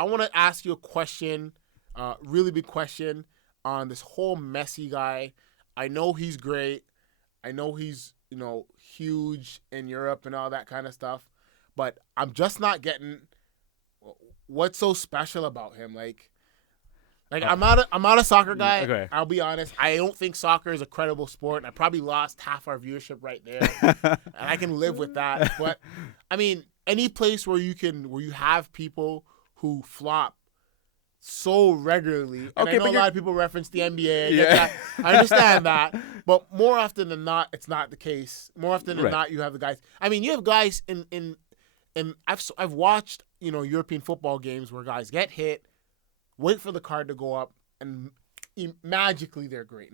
I want to ask you a question, really big question on this whole Messi guy. I know he's great. I know he's, huge in Europe and all that kind of stuff. But I'm just not getting what's so special about him. I'm not a soccer guy. Okay. I'll be honest. I don't think soccer is a credible sport, and I probably lost half our viewership right there. And I can live with that. But I mean, any place where you have people who flop so regularly. And I know a lot of people reference the NBA. I understand that. But more often than not, it's not the case. More often than not, you have the guys. I mean, you have guys in I've watched, European football games where guys get hit, wait for the card to go up, and magically they're great.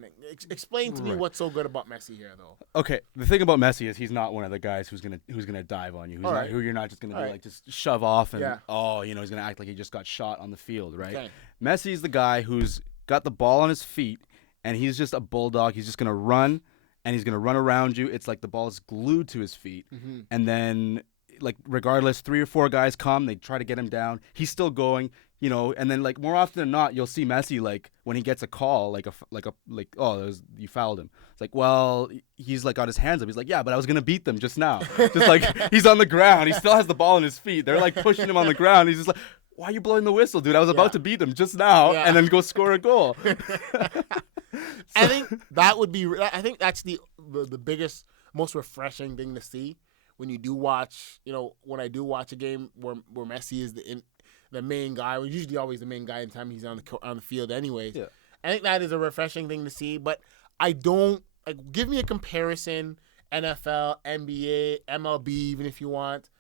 Explain to me what's so good about Messi here, though. Okay, the thing about Messi is he's not one of the guys who's gonna dive on you. Who you're not just gonna be just shove off and he's gonna act like he just got shot on the field, right? Okay. Messi's the guy who's got the ball on his feet and he's just a bulldog. He's just gonna run and he's gonna run around you. It's like the ball is glued to his feet, and then regardless, 3 or 4 guys come, they try to get him down. He's still going. And then more often than not, you'll see Messi when he gets a call, you fouled him. It's well, he's got his hands up. He's yeah, but I was gonna beat them just now. Just he's on the ground. He still has the ball in his feet. They're pushing him on the ground. He's just why are you blowing the whistle, dude? I was about to beat them just now, and then go score a goal. I think that would be. I think that's the biggest, most refreshing thing to see when you do watch. When I do watch a game where Messi is the main guy. Well, usually always the main guy anytime he's on the field anyways. Yeah. I think that is a refreshing thing to see, but I don't give me a comparison NFL, NBA, MLB even if you want.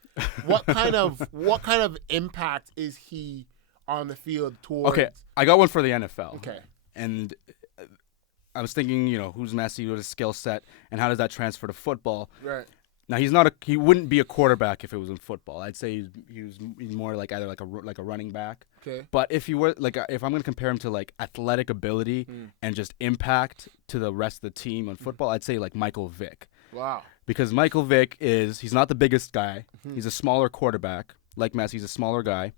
What kind of impact is he on the field towards? Okay, I got one for the NFL. Okay. And I was thinking, who's Messi with his skill set and how does that transfer to football? Right. Now he wouldn't be a quarterback if it was in football. I'd say he's more either a running back. Okay. But if you were if I'm gonna compare him to athletic ability and just impact to the rest of the team on football, I'd say Michael Vick. Wow. Because Michael Vick he's not the biggest guy. He's a smaller quarterback. Like Messi, he's a smaller guy.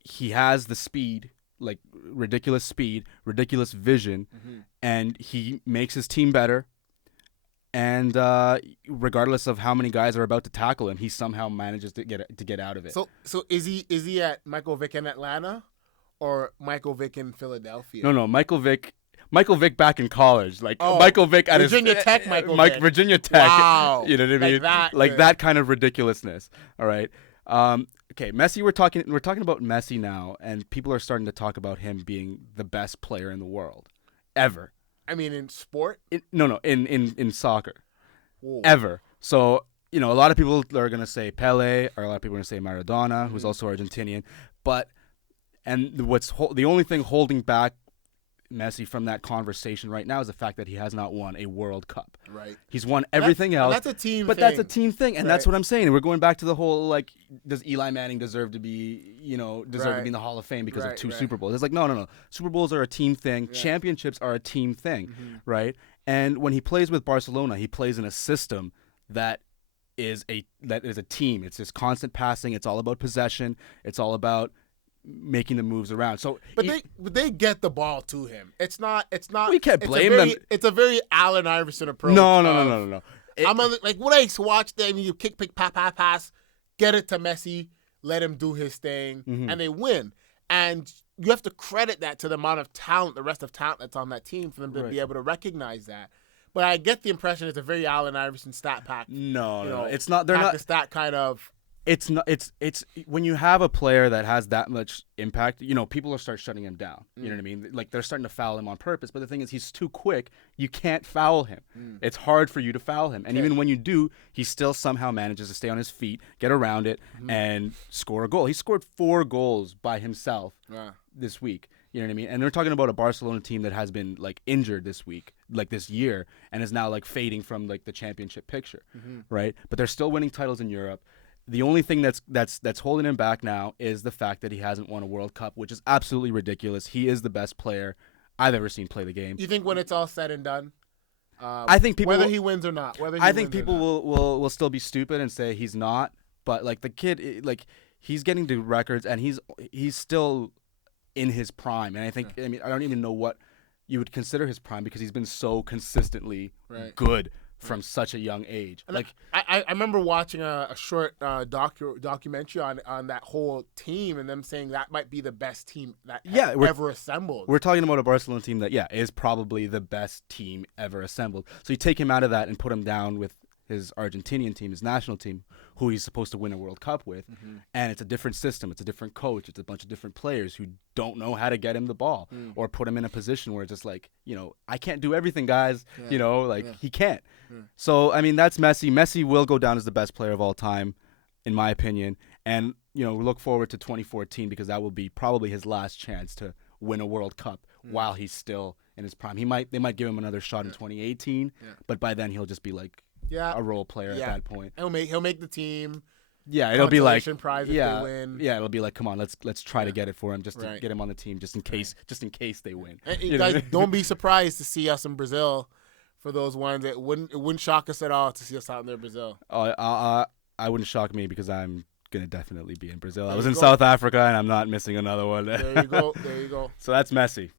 He has the speed, ridiculous speed, ridiculous vision, and he makes his team better. And regardless of how many guys are about to tackle him, he somehow manages to get out of it. So is he at Michael Vick in Atlanta, or Michael Vick in Philadelphia? No, Michael Vick back in college, Michael Vick at Virginia Tech, Vick. Virginia Tech. Wow, you know what I mean? That kind of ridiculousness. All right. Okay, Messi. We're talking about Messi now, and people are starting to talk about him being the best player in the world ever. I mean, in sport? In soccer. Whoa. Ever. So, a lot of people are going to say Pele, or a lot of people are going to say Maradona, who's also Argentinian. The only thing holding back Messi from that conversation right now is the fact that he has not won a World Cup. Right. He's won everything else. That's a team but thing. That's a team thing, and that's what I'm saying. We're going back to the whole, does Eli Manning deserve to be, to be in the Hall of Fame because of 2 Super Bowls? It's no. Super Bowls are a team thing. Yeah. Championships are a team thing, right? And when he plays with Barcelona, he plays in a system that is a team. It's this constant passing. It's all about possession. It's all about making the moves around. So, but they get the ball to him. It's not. We can't blame them. It's a very Allen Iverson approach. No. I'm when I watch them, you kick, pick, pass, get it to Messi, let him do his thing, and they win. And you have to credit that to the amount of talent, the rest of talent that's on that team for them to be able to recognize that. But I get the impression it's a very Allen Iverson stat pack. No, it's not. They're not the stat kind of. It's not. It's when you have a player that has that much impact, people will start shutting him down. You know what I mean? They're starting to foul him on purpose. But the thing is, he's too quick. You can't foul him. It's hard for you to foul him. And even when you do, he still somehow manages to stay on his feet, get around it, and score a goal. He scored 4 goals by himself this week. You know what I mean? And they're talking about a Barcelona team that has been injured this week, this year, and is now fading from the championship picture, right? But they're still winning titles in Europe. The only thing that's holding him back now is the fact that he hasn't won a World Cup, which is absolutely ridiculous. He is the best player I've ever seen play the game. You think when it's all said and done, I think people whether he wins or not, I think people will still be stupid and say he's not. But the kid, he's getting to records, and he's still in his prime. And I think, I mean, I don't even know what you would consider his prime because he's been so consistently good from such a young age. And I remember watching a short documentary on that whole team and them saying that might be the best team that ever assembled. We're talking about a Barcelona team that is probably the best team ever assembled. So you take him out of that and put him down with his Argentinian team, his national team, who he's supposed to win a World Cup with, and it's a different system, it's a different coach, it's a bunch of different players who don't know how to get him the ball or put him in a position where it's just like, I can't do everything, guys, he can't. So, I mean, that's Messi. Messi will go down as the best player of all time, in my opinion, and, look forward to 2014 because that will be probably his last chance to win a World Cup while he's still in his prime. They might give him another shot in 2018, but by then he'll just be like, a role player at that point. He'll make the team. Yeah, it'll be like prize if they win. Yeah, it'll be like, come on, let's try to get it for him just to get him on the team just in case they win. And guys, don't be surprised to see us in Brazil for those ones. It wouldn't shock us at all to see us out in there, Brazil. I wouldn't shock me because I'm gonna definitely be in Brazil. I was in South Africa and I'm not missing another one. There you go. So that's Messi.